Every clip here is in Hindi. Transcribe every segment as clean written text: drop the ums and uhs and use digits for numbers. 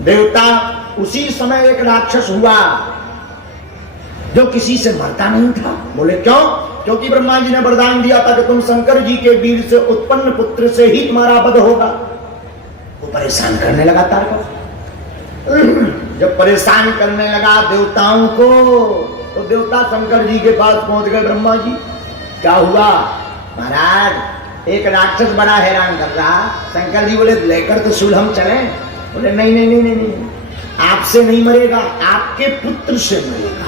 देवता उसी समय एक राक्षस हुआ जो किसी से मरता नहीं था। बोले क्यों? क्योंकि ब्रह्मा जी ने वरदान दिया था कि तुम शंकर जी के वीर से उत्पन्न पुत्र से ही तुम्हारा वध होगा। वो परेशान करने लगा तार को। जब परेशान करने लगा देवताओं को, तो देवता शंकर जी के पास पहुंच गए। ब्रह्मा जी क्या हुआ? महाराज एक राक्षस बड़ा हैरान कर रहा। शंकर जी बोले लेकर तो शूल हम चले? बोले नहीं नहीं नहीं नहीं, नहीं। आपसे नहीं मरेगा, आपके पुत्र से मरेगा।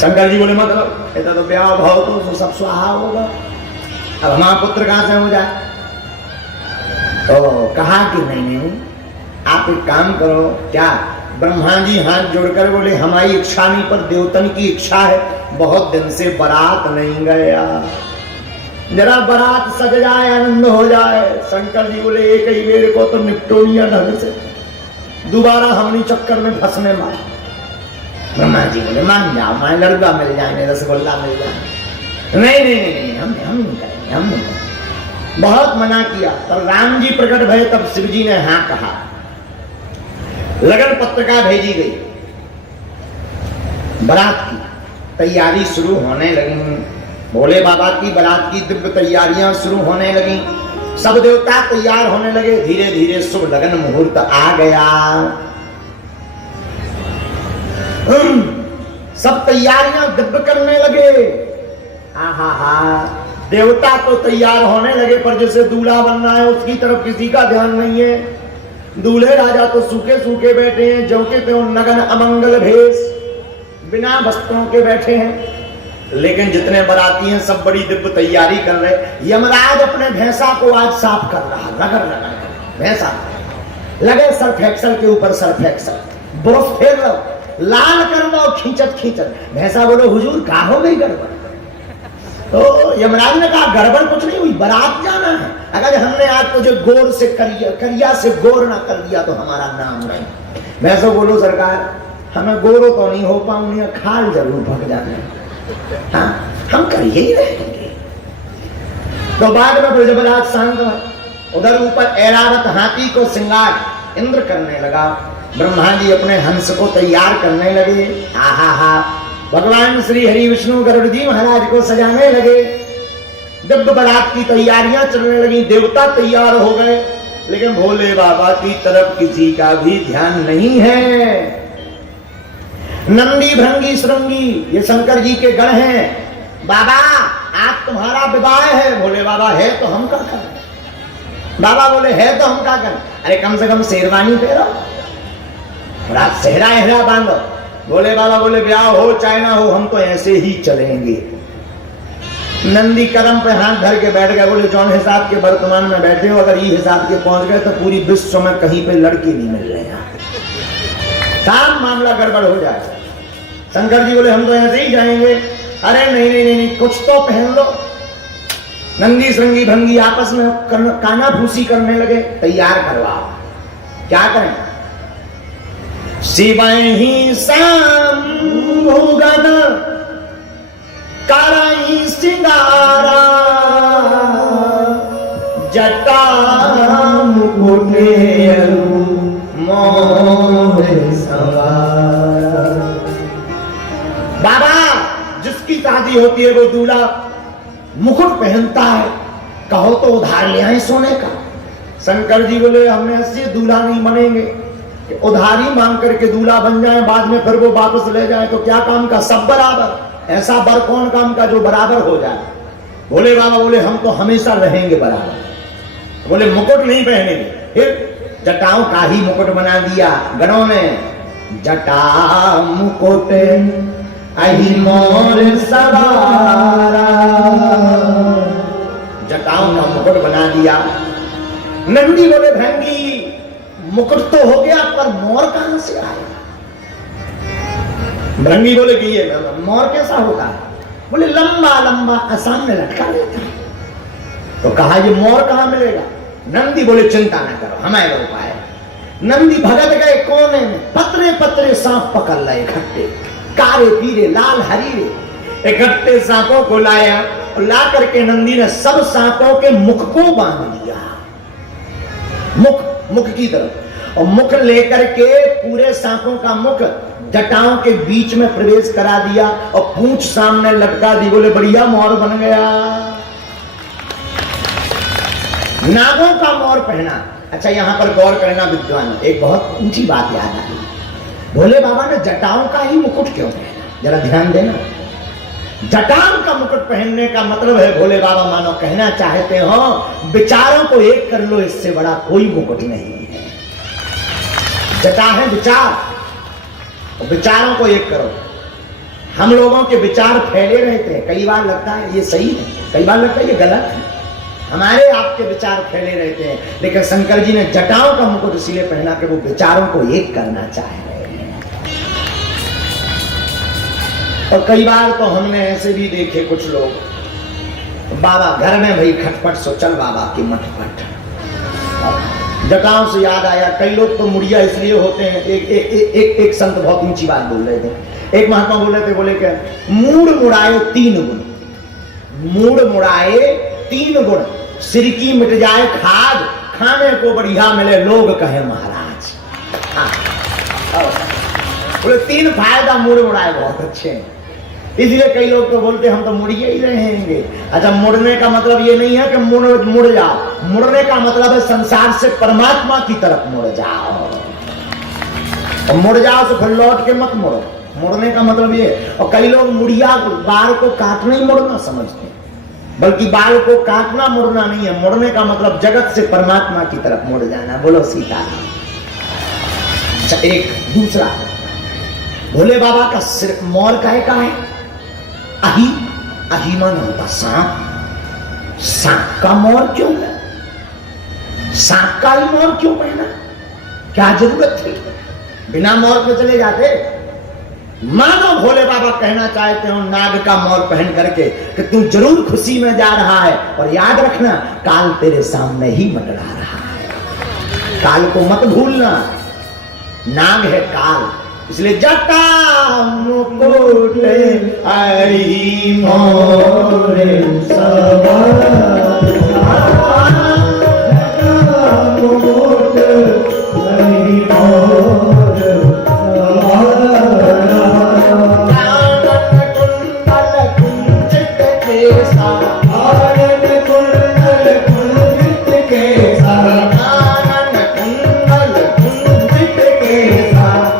शंकर जी बोले मतलब ऐसा तो ब्याह भाव तो सब स्वाहा होगा, अब हमारा पुत्र कहां से हो जाए? तो कहा कि नहीं नहीं, आप एक काम करो। क्या? ब्रह्मा जी हाथ जोड़कर बोले हमारी इच्छा नहीं पर देवतन की इच्छा है, बहुत दिन से बारात नहीं गया, जरा बारात सज जाए, आनंद हो जाए। शंकर जी बोले एक ही बेर को तो निपटोनिया ढंग से, दोबारा हमनी चक्कर में फंसने मार। ब्रह्मा जी बोले मान जाओ, माए लड़का मिल जाएंगे, रसगुल्ला मिल जाए। नहीं नहीं नहीं नहीं, हम नहीं करेंगे, हम नहीं करेंगे। बहुत मना किया। तब राम जी प्रकट भये, तब शिव जी ने हाँ कहा। लगन पत्रिका भेजी गई, बारात की तैयारी शुरू होने लगी। भोले बाबा की बारात की दिव्य तैयारियां शुरू होने लगी। सब देवता तैयार होने लगे। धीरे धीरे शुभ लगन मुहूर्त आ गया। सब तैयारियां दिव्य करने लगे। आहा हा, देवता तो तैयार होने लगे, पर जैसे दूल्हा बनना है उसकी तरफ किसी का ध्यान नहीं है। दूल्हे राजा तो सूखे सूखे बैठे हैं, जो के त्यों नगन अमंगल भेष, बिना वस्त्रों के बैठे हैं। लेकिन जितने बाराती हैं सब बड़ी दिव्य तैयारी कर रहे। यमराज अपने भैंसा को आज साफ कर रहा, रगड़ रगड़ भैंसा लगे सर्फ एक्सल के ऊपर सर्फ एक्सल, ब्रश फेर लो, लाल कर लो, खींचत खींचत। भैंसा बोलो हुजूर का हो गई गड़बड़? तो यमराज ने कहा गड़बड़ कुछ नहीं हुई, बारात जाना है। अगर हमने आज तुझे गोर से करिया से गोर ना कर लिया तो हमारा नाम नहीं। भैंसो बोलो सरकार हमें गोरो तो नहीं हो पाऊंगी, खाल जरूर भग जाने। हाँ, हम करिए ही रहेंगे। तो बाद में ब्रजबराज शांत हुआ। उधर ऊपर ऐरावत हाथी को श्रृंगार इंद्र करने लगा। ब्रह्मा जी अपने हंस को तैयार करने लगे। आहा हा, भगवान श्री हरि विष्णु गरुड़ जी महाराज को सजाने लगे। दिव्य बारात की तैयारियां चलने लगी। देवता तैयार हो गए, लेकिन भोले बाबा की तरफ किसी का भी ध्यान नहीं है। नंदी भृंगी श्रृंगी ये शंकर जी के गण हैं। बाबा आज तुम्हारा विवाह है। भोले बाबा है तो हम क्या करें? बाबा बोले है तो हम क्या करें? अरे कम से कम शेरवानी पहनो, थोड़ा सेहरा एहरा बांधो। भोले बाबा बोले ब्याह हो चाहे ना हो हम तो ऐसे ही चलेंगे। नंदी कदम पे हाथ धर के बैठ गए। बोले जौन हिसाब के वर्तमान में बैठे हो, अगर ये हिसाब के पहुंच गए तो पूरी विश्व में कहीं पे लड़की नहीं मिल रहे हैं, काम मामला गड़बड़ हो जाए। शंकर जी बोले हम तो ऐसे ही जाएंगे। अरे नहीं नहीं नहीं, नहीं कुछ तो पहन लो। नंदी श्रृंगी भंगी आपस में काना फूसी करने लगे। तैयार करवाओ, क्या करें? शिवहि शंभुगन करई सिंगारा, जटा मुकुटे मोर सवारा। बाबा जिसकी शादी होती है वो दूल्हा मुकुट पहनता है, कहो तो उधार ले आए सोने का। शंकर जी बोले हमने ऐसे दूल्हा नहीं बनेंगे कि उधारी मांग करके दूल्हा बन जाए, बाद में फिर वो वापस ले जाए तो क्या काम का? सब बराबर। ऐसा बर कौन काम का जो बराबर हो जाए? भोले बाबा बोले हम तो हमेशा रहेंगे बराबर। बोले मुकुट नहीं पहनेंगे। फिर जटाओं का ही मुकुट बना दिया गणों ने। जटा मुकुट अहि मोर सवारा, जटाओं का मुकुट बना दिया। नंदी बोले भृंगी मुकुट तो हो गया पर मोर कहां से आया? भृंगी बोले कि ये मोर कैसा होता है? बोले लंबा लंबा आसाम में लटका रहता है। तो कहा ये मोर कहां मिलेगा? नंदी बोले चिंता न करो हमारे उपाय। नंदी भगत गए कोने में, पतरे पतरे सांप पकड़ लाए इकट्ठे, कारे पीरे लाल हरीरे इकट्ठे सांपों को लाया और ला करके नंदी ने सब सांपों के मुख को बांध लिया, मुख की तरफ। और मुख लेकर के पूरे सांपों का मुख जटाओं के बीच में प्रवेश करा दिया और पूंछ सामने लटका दी। बोले बढ़िया मोर बन गया। नागों का मोर पहना। अच्छा, यहां पर गौर करना विद्वान, एक बहुत ऊंची बात याद आई। भोले बाबा ने जटाओं का ही मुकुट क्यों पहना, जरा ध्यान देना। जटाओं का मुकुट पहनने का मतलब है भोले बाबा मानो कहना चाहते हो विचारों को एक कर लो, इससे बड़ा कोई मुकुट नहीं है। जटा है विचार, और विचारों को एक करो। हम लोगों के विचार फैले रहते हैं, कई बार लगता है ये सही है, कई बार लगता है ये गलत है। हमारे आपके विचार फैले रहते हैं, लेकिन शंकर जी ने जटाओं का मुकुट इसलिए पहना कि वो विचारों को एक करना चाह रहे हैं। और कई बार तो हमने ऐसे भी देखे कुछ लोग, बाबा घर में भाई खटपट सो चल बाबा की मटपट। जटाओं से याद आया, कई लोग तो मुड़िया इसलिए होते हैं। एक संत बहुत ऊंची बात बोल रहे थे, एक महात्मा बोल रहे थे, बोले क्या मूड मुड़ाए 3 गुण, मूड मुड़ाए 3 गुण, सिर की मिट जाए खाद, खाने को बढ़िया मिले लोग कहे महाराज। बोले 3 फायदा मूड मुड़ाए बहुत अच्छे हैं। इसलिए कई लोग तो बोलते हम तो मुड़िए ही रहेंगे। अच्छा, मुड़ने का मतलब ये नहीं है कि मुड़ जाओ, मुड़ने का मतलब है संसार से परमात्मा की तरफ मुड़ जाओ। और मुड़ जाओ तो फिर लौट के मत मुड़ो, मुड़ने का मतलब ये। और कई लोग मुड़िया बाल को काटना ही मुड़ना समझते हैं, बल्कि बाल को काटना मुड़ना नहीं है। मुड़ने का मतलब जगत से परमात्मा की तरफ मुड़ जाना। बोलो सीताराम। अच्छा, एक दूसरा, भोले बाबा का सिर मोर का है अही, अही माना होता सांप। सांप का मोर क्यों है? सांप का ही मोर क्यों पहना, क्या जरूरत थी? बिना मोर पे चले जाते। मानो भोले बाबा कहना चाहते हो नाग का मोर पहन करके कि तू जरूर खुशी में जा रहा है, और याद रखना काल तेरे सामने ही मंडरा रहा है। काल को मत भूलना, नाग है काल। इसलिए जटा मुकुट आई मोरे मुकुट आई मोर कुंडल कुंजित केसा, कुंडल कुंजित केसा, कुंडल कुंजित केसा,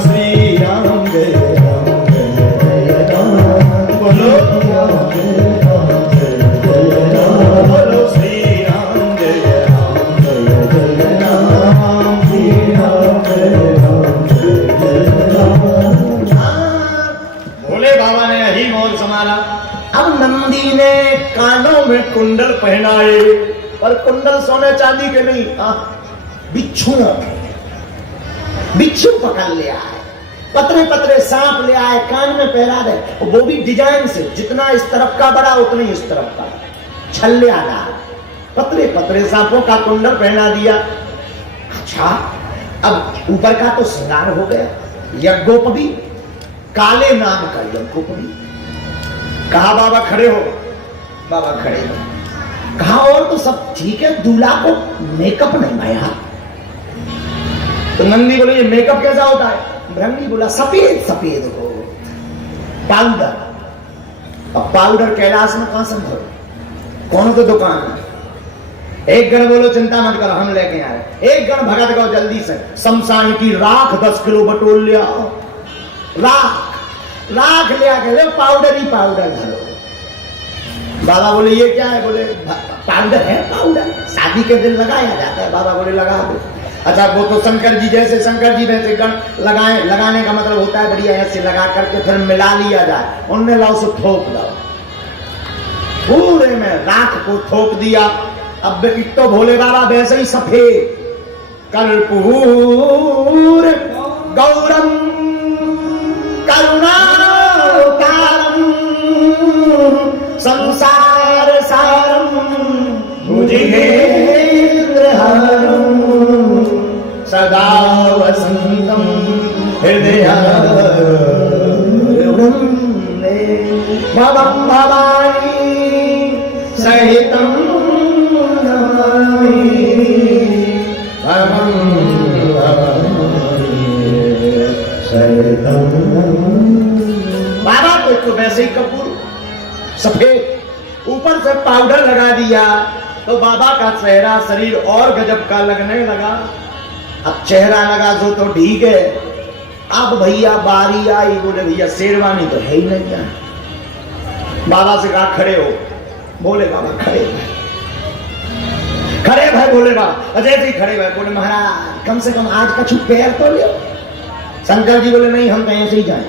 श्री राम जय राम जय राम, बोलो बोलो श्री राम जय राम जय राम, श्री राम जय राम जय राम। भोले बाबा ने यही मोर संभाला। अब नंदी ने कानों में कुंडल पहनाए, पर कुंडल सोने चांदी के नहीं, बिच्छुओं के। बिच्छू पकड़ ले आए, पतरे पतरे सांप ले आए, कान में पहरा दे, वो भी डिजाइन से, जितना इस तरफ का बड़ा उतना ही इस तरफ का, छल्लेदार पतरे पतरे सांपों का कुंडल पहना दिया। अच्छा, अब ऊपर का तो श्रृंगार हो गया। यज्ञोपवी, काले नाम का यज्ञोपवी। कहा बाबा खड़े हो, बाबा खड़े हो। कहा और तो सब ठीक है, दूल्हा को मेकअप नहीं आया। तो नंदी बोले ये मेकअप कैसा होता है? ब्रह्मी बोला सफेद सफेद हो, पाउडर। अब पाउडर कैलाश में कहां संभव, कौन तो दुकान है। एक गण बोलो चिंता मत करो हम लेके आ रहे। एक गण भगत गो जल्दी से शमशान की राख 10 किलो बटोल लिया। राख ले आके पाउडर ही पाउडर धरो। बाबा बोले ये क्या है? बोले पाउडर है, पाउडर शादी के दिन लगाया जाता है। बाबा बोले लगा दो। अच्छा, वो तो शंकर जी जैसे वैसे गण लगाए, लगाने का मतलब होता है बढ़िया ऐसे लगा करके फिर मिला लिया जाए। उनने लाओ सो थोप दो, पूरे में राख को थोप दिया। अब तो भोले बाबा वैसे ही सफेद, कर्पूर गौरम करुणावतारम संसार सारम भुजगेन्द्रहारम सदा वसंतम हृदय भवम भवानी सहितम तो बाबा का चेहरा शरीर और गजब का लगने लगा। अब चेहरा लगा तो ठीक है, अब भैया बारी आई, बोले भैया शेरवानी तो है ही नहीं है। बाबा से कहा खड़े हो, बोले बाबा खड़े खड़े भाई, बोले बाबा जैसे ही खड़े भाई, बोले महाराज कम से कम आज का छुप पैर तो लियो। शंकर जी बोले नहीं, हम तो ऐसे ही जाए।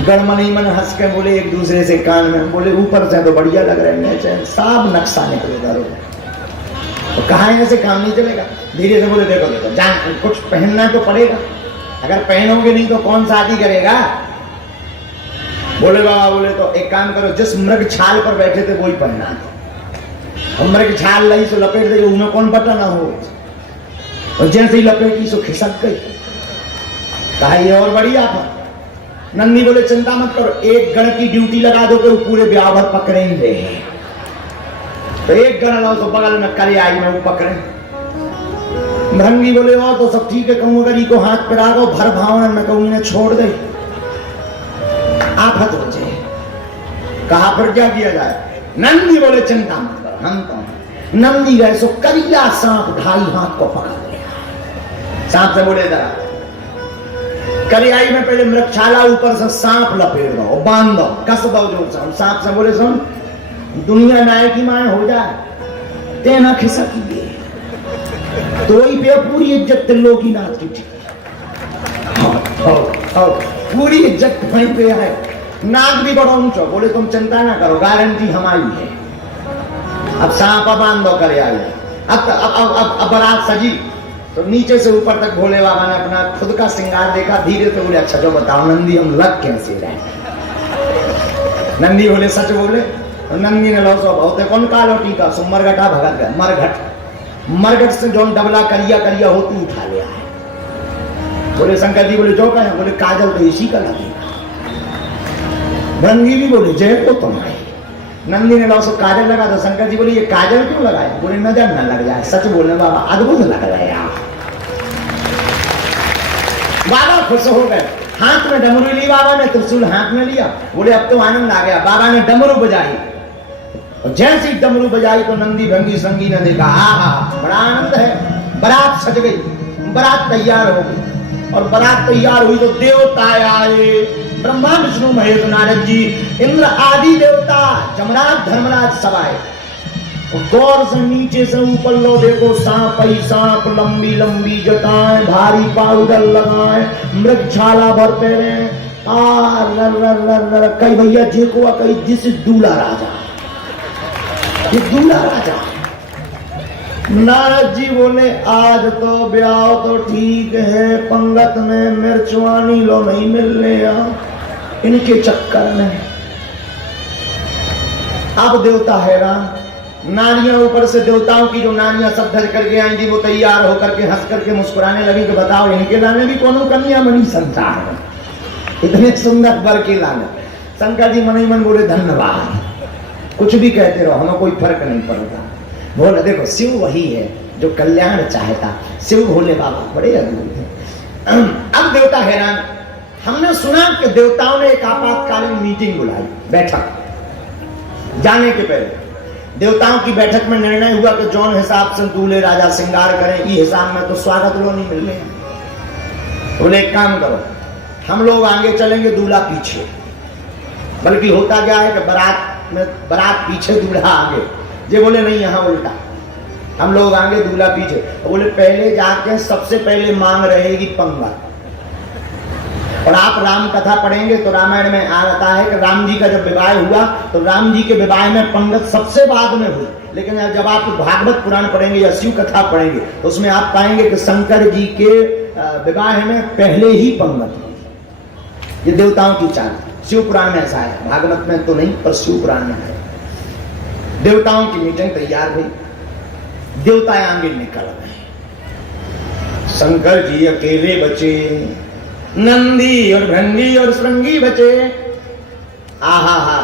गणमन मन हंस के बोले एक दूसरे से कान में, बोले ऊपर से तो बढ़िया लग रहे हैं, साफ नक्शा निकलेगा। तो कहा ऐसे काम नहीं चलेगा। धीरे से बोले देखो देखो जान, कुछ पहनना तो पड़ेगा, अगर पहनोगे नहीं तो कौन शादी करेगा। बोले बाबा बोले तो एक काम करो, जिस मृग छाल पर बैठे थे वही पहना दो। मृग छाल लाई सो लपेट दे, उनमें कौन पता ना हो, और जैसे ही लपेटी सो खिसक गई। कहा ये और बढ़िया था। नंदी बोले चिंता मत करो, एक गण की ड्यूटी लगा दो कि पूरे ब्याह भर पकड़ेंगे। तो एक गण लाओ तो बगल में करे आई में वो पकड़े। भृंगी बोले और तो सब ठीक है, कहूँ अगर को हाथ पे डालो भर भावना में कहूँ इन्हें छोड़ दे, आफत हो जाए। कहा फिर क्या किया जाए। नंदी बोले चिंता मत करो, हम तो। नंदी गए सो करिया सांप 2.5 हाथ को पकड़ लिया। सांप से बोले जरा करियाई में पहले मृगशाला, ऊपर से सांप लपेट दो, बांध दो, कस दो जोर से। सांप से बोले सुन, दुनिया नाय की माए हो जाए, तेना खिसकी तो ही पे पूरी इज्जत तिल्लो की नाच की। पूरी इज्जत वहीं पे है, नाक भी बड़ा ऊंचा। बोले तुम चिंता ना करो, गारंटी हमारी है। अब सांप बांध दो करियाई। अब बारात सजी तो नीचे से ऊपर तक भोले बाबा ने अपना खुद का श्रृंगार देखा। धीरे से बोले अच्छा जो बताओ नंदी हम लग कैसे रहे। नंदी बोले सच बोले। नंदी ने लो सो बहुत कौन कालो टीका सो मरघटा भगत गए। मरघट से जो डबला करिया करिया होती उठा लिया है। बोले शंकर जी बोले जो कहें। बोले काजल तो इसी का लगेगा। भृंगी भी बोले जय को तुम्हारे। नंदी ने लो सो काजल लगा। तो शंकर जी बोले ये काजल क्यों लगाए। बोले नजर न लग जाए। सच बोले बाबा अद्भुत लग रहे हैं आप। बाबा खुश हो गए। हाथ में डमरू ली बाबा ने, त्रिशूल हाथ में लिया। बोले अब तो आनंद आ गया। बाबा ने डमरू बजाई और जैसे ही डमरू बजाई तो नंदी भंगी संगी ने देखा आहा बड़ा आनंद है। बारात सज गई, बारात तैयार हो गई। और बारात तैयार हुई तो देवता आए, ब्रह्मा विष्णु महेश नारद जी, इंद्र आदि देवता, जमराज धर्मराज सब आए। गौर से नीचे से ऊपर लो देखो, सांप ही सांप, लंबी लंबी जटाएं, भारी पाउडर लगाए, मृगशाला भर पहने। कई भैया जे को कई दिस दूल्हा राजा, ये दूल्हा राजा। नारद जी बोले आज तो ब्याह तो ठीक है, पंगत में मिर्चवानी लो नहीं मिलने इनके चक्कर में। अब देवता हैरान। नारियां ऊपर से देवताओं की जो नारियां सब धर करके आई थी वो तैयार होकर के हंस करके मुस्कुराने लगी कि बताओ इनके लाने भी कोनो कन्या मनी संसार है, इतने सुंदर वर के लाने। शंकर जी मन ही मन बोले धन्यवाद, कुछ भी कहते रहो हमें कोई फर्क नहीं पड़ता। बोले देखो शिव वही है जो कल्याण चाहता। शिव भोले बाबा बड़े अद्भुत है। अब देवता हैरान। हमने सुना कि देवताओं ने एक आपातकालीन मीटिंग बुलाई, बैठक। जाने के पहले देवताओं की बैठक में निर्णय हुआ कि जौन हिसाब से दूल्हे राजा श्रृंगार करें ई हिसाब में तो स्वागत लो नहीं मिलने। बोले एक काम करो, हम लोग आगे चलेंगे, दूल्हा पीछे। बल्कि होता क्या है कि बारात पीछे दूल्हा आगे। ये बोले नहीं यहाँ उल्टा, हम लोग आगे दूल्हा पीछे। तो बोले पहले जाके सबसे पहले मांग रहेगी पंगत। और आप राम कथा पढ़ेंगे तो रामायण में आता है कि राम जी का जब विवाह हुआ तो राम जी के विवाह में पंगत सबसे बाद में हुई। लेकिन जब आप भागवत पुराण पढ़ेंगे या शिव कथा पढ़ेंगे तो उसमें आप पाएंगे कि शंकर जी के विवाह में पहले ही पंगत हुई। ये देवताओं की चाल। शिव पुराण में ऐसा है, भागवत में तो नहीं पर शिव पुराण में है। देवताओं की मीटिंग तैयार हुई, देवता आगे निकल गए। शंकर जी अकेले बचे, नंदी और भृंगी और श्रृंगी बचे। आहा हा